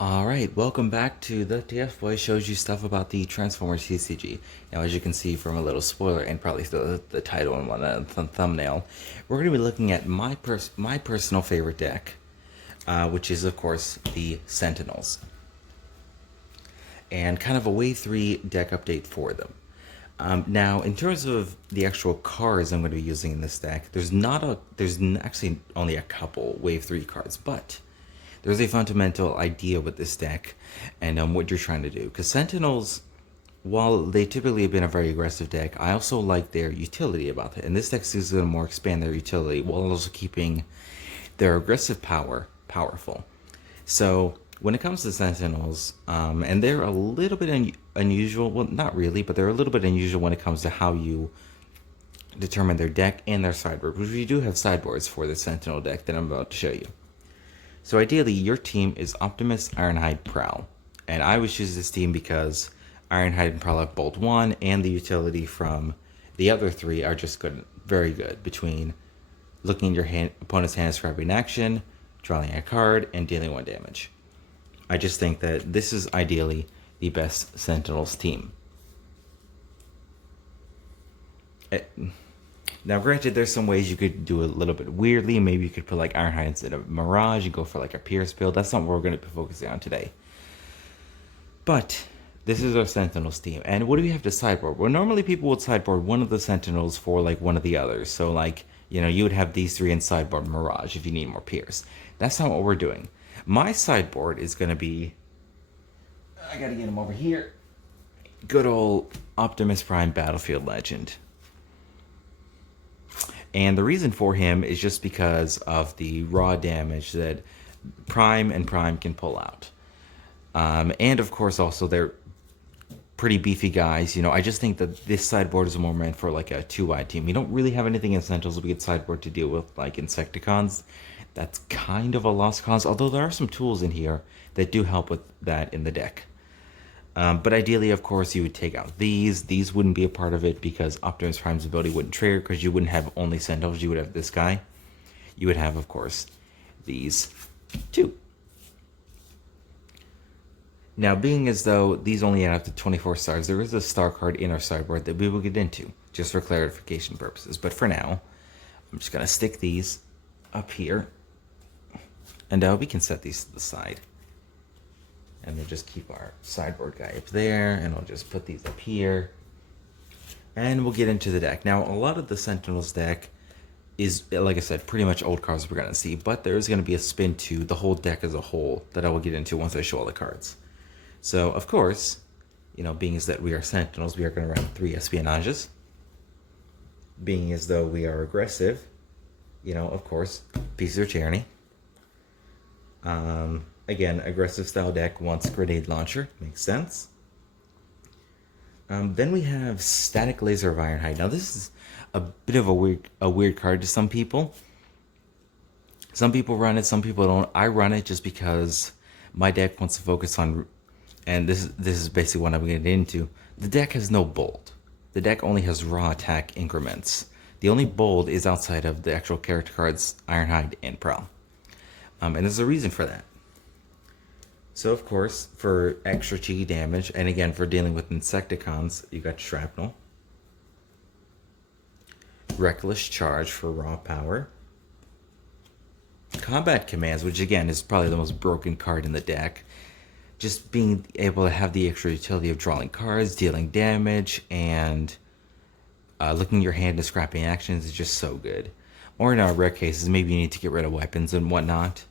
Alright, welcome back to the TF Boy shows you stuff about the Transformers TCG. Now, as you can see from a little spoiler and probably the title and one thumbnail, we're going to be looking at my personal favorite deck, which is, of course, the Sentinels. And kind of a Wave 3 deck update for them. Now, in terms of the actual cards I'm going to be using in this deck, there's actually only a couple Wave 3 cards, but there's a fundamental idea with this deck and what you're trying to do. Because Sentinels, while they typically have been a very aggressive deck, I also like their utility about it. And this deck is going to more expand their utility while also keeping their aggressive power powerful. So when it comes to Sentinels, and they're a little bit unusual, well, not really, but they're a little bit unusual when it comes to how you determine their deck and their sideboard, which we do have sideboards for the Sentinel deck that I'm about to show you. So ideally, your team is Optimus, Ironhide, Prowl. And I would choose this team because Ironhide and Prowl have Bolt 1, and the utility from the other three are just good, very good, between looking at your opponent's hand, describing action, drawing a card, and dealing 1 damage. I just think that this is ideally the best Sentinels team. Now, granted, there's some ways you could do it a little bit weirdly. Maybe you could put like Ironhide instead of Mirage and go for like a Pierce build. That's not what we're going to be focusing on today. But this is our Sentinels team. And what do we have to sideboard? Well, normally people would sideboard one of the Sentinels for like one of the others. So like, you would have these three in sideboard Mirage if you need more Pierce. That's not what we're doing. My sideboard is going to be, I got to get him over here, good old Optimus Prime Battlefield Legend. And the reason for him is just because of the raw damage that Prime and Prime can pull out. And of course, also, they're pretty beefy guys. I just think that this sideboard is more meant for like a 2-wide team. We don't really have anything in Sentinels we get sideboard to deal with, like Insecticons. That's kind of a lost cause, although there are some tools in here that do help with that in the deck. But ideally, of course, you would take out these. These wouldn't be a part of it because Optimus Prime's ability wouldn't trigger because you wouldn't have only Sentinels. You would have this guy. You would have, of course, these two. Now, being as though these only add up to 24 stars, there is a star card in our sideboard that we will get into, just for clarification purposes. But for now, I'm just going to stick these up here. And we can set these to the side. And we'll just keep our sideboard guy up there, and I'll just put these up here. And we'll get into the deck. Now, a lot of the Sentinels deck is, like I said, pretty much old cards we're going to see, but there is going to be a spin to the whole deck as a whole that I will get into once I show all the cards. So, of course, being as that we are Sentinels, we are going to run 3 espionages. Being as though we are aggressive, of course, Pieces of Tyranny. Again, aggressive style deck wants Grenade Launcher. Makes sense. Then we have Static Laser of Ironhide. Now, this is a bit of a weird card to some people. Some people run it, some people don't. I run it just because my deck wants to focus on, and this is basically what I'm going to get into. The deck has no bold. The deck only has raw attack increments. The only bold is outside of the actual character cards Ironhide and Prowl. And there's a reason for that. So, of course, for extra cheeky damage, and again, for dealing with Insecticons, you got Shrapnel. Reckless Charge for raw power. Combat Commands, which again is probably the most broken card in the deck. Just being able to have the extra utility of drawing cards, dealing damage, and looking at your hand and scrapping actions is just so good. Or in our rare cases, maybe you need to get rid of weapons and whatnot.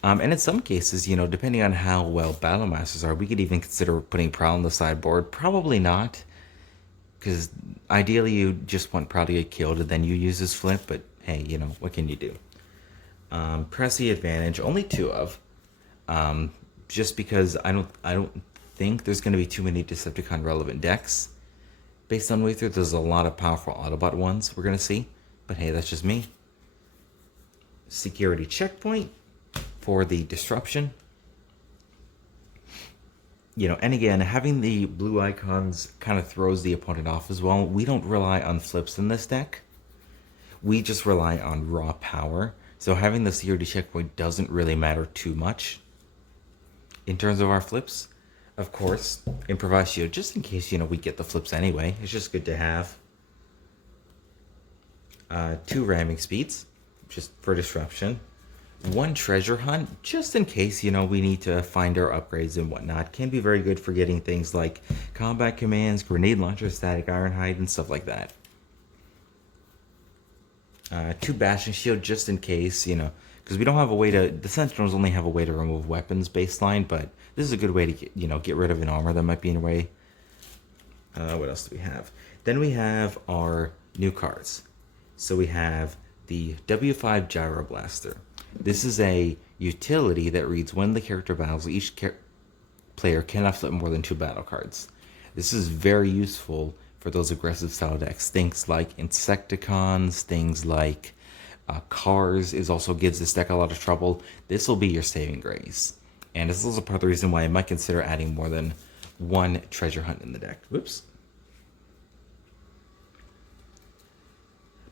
And in some cases, depending on how well Battle Masters are, we could even consider putting Prowl on the sideboard. Probably not, because ideally you just want Prowl to get killed and then you use this flip, but hey, what can you do? Pressy Advantage, only 2 of. Just because I don't think there's going to be too many Decepticon relevant decks. Based on Wave 3, there's a lot of powerful Autobot ones we're going to see, but hey, that's just me. Security Checkpoint for the disruption. And again, having the blue icons kind of throws the opponent off as well. We don't rely on flips in this deck. We just rely on raw power. So having the security checkpoint doesn't really matter too much. In terms of our flips, of course, Improvised Shield, just in case, we get the flips anyway. It's just good to have. 2 ramming speeds, just for disruption. 1 treasure hunt, just in case, we need to find our upgrades and whatnot. Can be very good for getting things like combat commands, grenade launcher, static ironhide, and stuff like that. 2 bashing shield, just in case, because we don't have a way to, the Sentinels only have a way to remove weapons baseline, but this is a good way to get rid of an armor that might be in the way. What else do we have? Then we have our new cards. So we have the W5 Gyro Blaster. This is a utility that reads, when the character battles, each player cannot flip more than 2 battle cards. This is very useful for those aggressive style decks. Things like Insecticons, things like Cars also gives this deck a lot of trouble. This will be your saving grace. And this is also part of the reason why I might consider adding more than 1 treasure hunt in the deck. Whoops.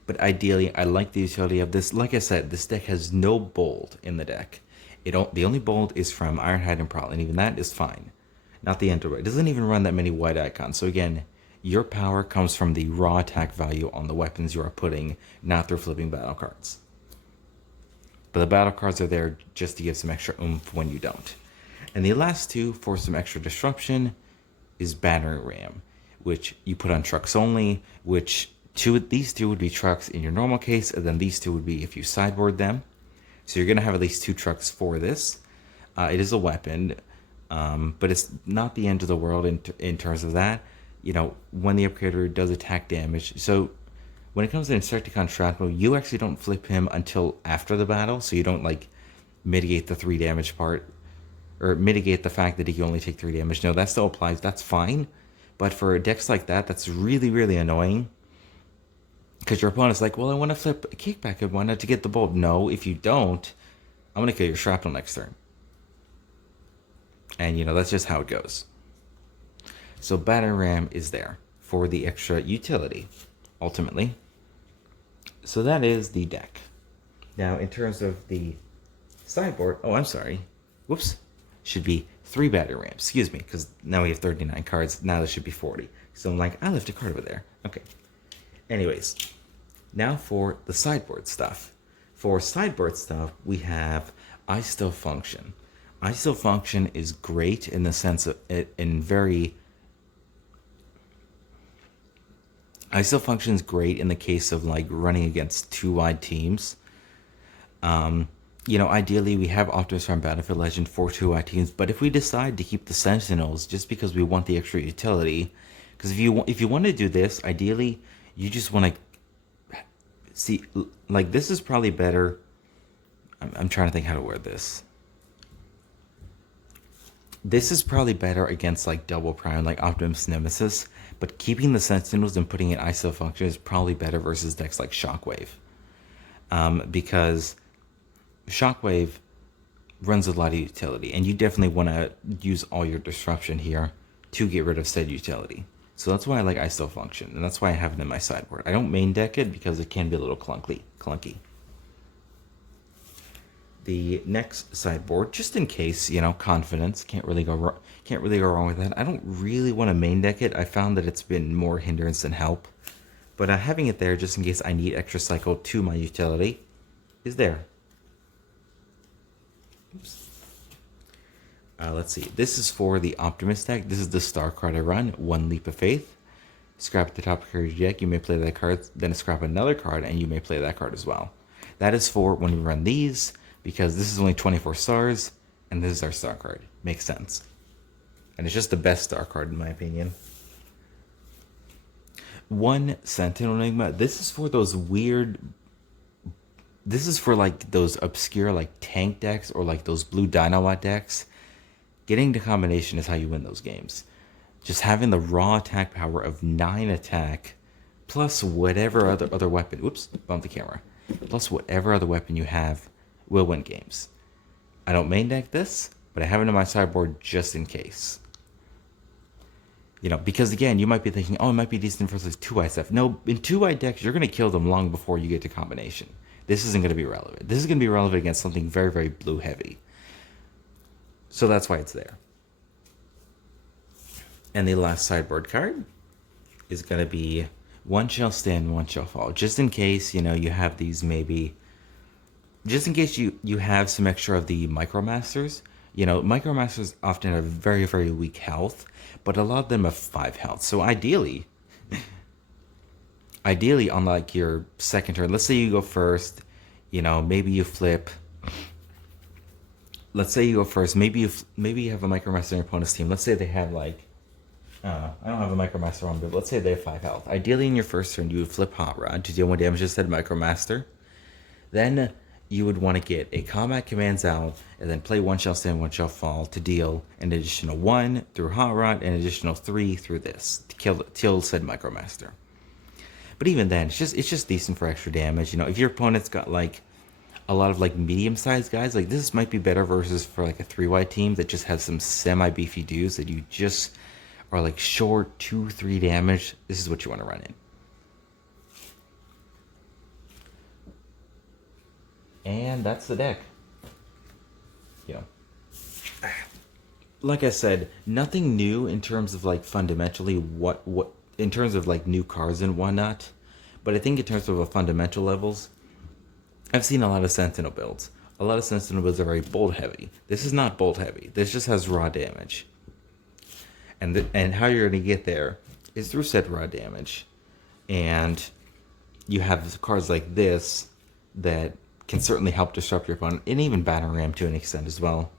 But ideally, I like the utility of this. Like I said, this deck has no bold in the deck. The only bold is from Ironhide and Prowl, and even that is fine. Not the Enter. It doesn't even run that many white icons. So again, your power comes from the raw attack value on the weapons you are putting, not through flipping battle cards. But the battle cards are there just to give some extra oomph when you don't. And the last 2 for some extra disruption is Battering Ram, which you put on trucks only, which these 2 would be trucks in your normal case, and then these 2 would be if you sideboard them. So you're going to have at least 2 trucks for this. It is a weapon, but it's not the end of the world in terms of that. When the upgrader does attack damage. So when it comes to Insecticon Shrapnel, you actually don't flip him until after the battle, so you don't mitigate the 3 damage part, or mitigate the fact that he can only take 3 damage. No, that still applies. That's fine. But for decks like that, that's really, really annoying. Because your opponent's like, well, I want to flip a kickback. I wanted to get the bolt. No, if you don't, I'm going to kill your Shrapnel next turn. And, that's just how it goes. So Battering Ram is there for the extra utility, ultimately. So that is the deck. Now, in terms of the sideboard, whoops, should be 3 Battering Rams. Excuse me, because now we have 39 cards. Now there should be 40. So I'm like, I left a card over there. Okay. Anyways, now for the sideboard stuff. For sideboard stuff, we have I Still Function. I Still Function is great in the sense of I Still Function is great in the case of running against 2 wide teams. Ideally we have Optimus Prime Battlefield Legend for 2 wide teams, but if we decide to keep the Sentinels just because we want the extra utility, because if you want to do this, ideally you just want to see, this is probably better. I'm trying to think how to word this. This is probably better against Double Prime, Optimus Nemesis, but keeping the Sentinels and putting in I Still Function is probably better versus decks like Shockwave. Because Shockwave runs a lot of utility, and you definitely want to use all your disruption here to get rid of said utility. So that's why I like I Still Function, and that's why I have it in my sideboard. I don't main deck it because it can be a little clunky. The next sideboard, just in case, confidence, can't really go wrong with that. I don't really want to main deck it. I found that it's been more hindrance than help. But having it there just in case I need extra cycle to my utility is there. Oops. Let's see. This is for the Optimus deck. This is the star card I run, 1 Leap of Faith. Scrap at the top of your deck, you may play that card, then scrap another card, and you may play that card as well. That is for when we run these, because this is only 24 stars, and this is our star card. Makes sense. And it's just the best star card in my opinion. 1 Sentinel Enigma. This is for those weird... This is for those obscure tank decks or those blue Dynamite decks. Getting to combination is how you win those games. Just having the raw attack power of 9 attack plus whatever other weapon... Oops, bumped the camera. Plus whatever other weapon you have will win games. I don't main deck this, but I have it in my sideboard just in case. Because again, you might be thinking, oh, it might be decent for 2-wide stuff. No, in 2-wide decks, you're going to kill them long before you get to combination. This isn't going to be relevant. This is going to be relevant against something very, very blue heavy. So that's why it's there. And the last sideboard card is going to be One Shall Stand, One Shall Fall. Just in case, you have these maybe... Just in case you have some extra of the Micromasters. Micromasters often have very, very weak health, but a lot of them have 5 health. So ideally, on like your second turn, let's say you go first, maybe you flip. Let's say you go first. Maybe you have a Micromaster in your opponent's team. Let's say they have like... I don't have a Micromaster on, but let's say they have 5 health. Ideally, in your first turn, you would flip Hot Rod to deal 1 damage instead of Micromaster. Then you would want to get a combat commands out, and then play One Shall Stand, One Shall Fall to deal an additional 1 through Hot Rod and an additional 3 through this to kill said Micromaster. But even then, it's just decent for extra damage. If your opponent's got like a lot of like medium-sized guys, like this might be better versus for like a 3-wide team that just has some semi-beefy dudes that you just are like short 2-3 damage. This is what you want to run in. And that's the deck. Like I said, nothing new in terms of like fundamentally what in terms of like new cards and whatnot. But I think in terms of fundamental levels, I've seen a lot of Sentinel builds. A lot of Sentinel builds are very bolt heavy. This is not bolt heavy. This just has raw damage. And how you're going to get there is through said raw damage. And you have cards like this that can certainly help disrupt your opponent, and even Battering Ram to an extent as well.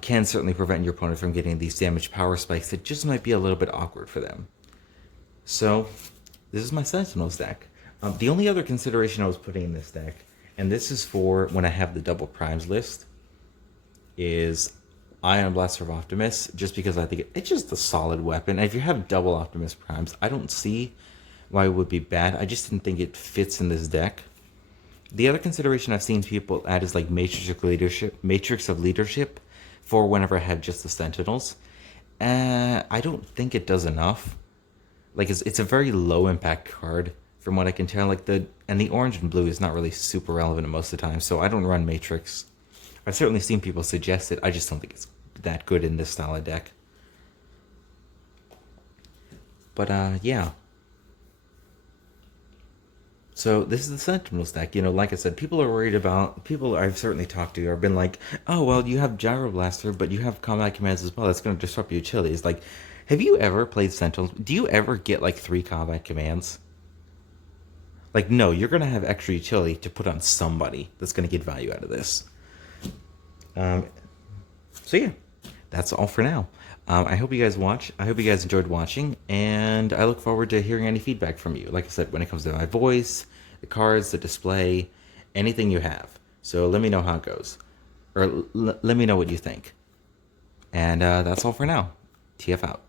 Can certainly prevent your opponent from getting these damage power spikes that just might be a little bit awkward for them. So, this is my Sentinels deck. The only other consideration I was putting in this deck, and this is for when I have the double primes list, is Ion Blaster of Optimus, just because I think it's just a solid weapon. And if you have double Optimus primes, I don't see why it would be bad. I just didn't think it fits in this deck. The other consideration I've seen people add is like Matrix of Leadership for whenever I have just the Sentinels. I don't think it does enough. Like it's a very low impact card from what I can tell. Like the orange and blue is not really super relevant most of the time, so I don't run Matrix. I've certainly seen people suggest it. I just don't think it's that good in this style of deck. But yeah. So this is the Sentinels deck. Like I said, people I've certainly talked to have been like, oh, well, you have Gyro Blaster, but you have combat commands as well. That's going to disrupt your utilities. Like, have you ever played Sentinels? Do you ever get like 3 combat commands? Like, no, you're going to have extra utility to put on somebody that's going to get value out of this. So yeah, that's all for now. I hope you guys enjoyed watching, and I look forward to hearing any feedback from you. Like I said, when it comes to my voice, the cards, the display, anything you have. So let me know how it goes, or let me know what you think. And that's all for now. TF out.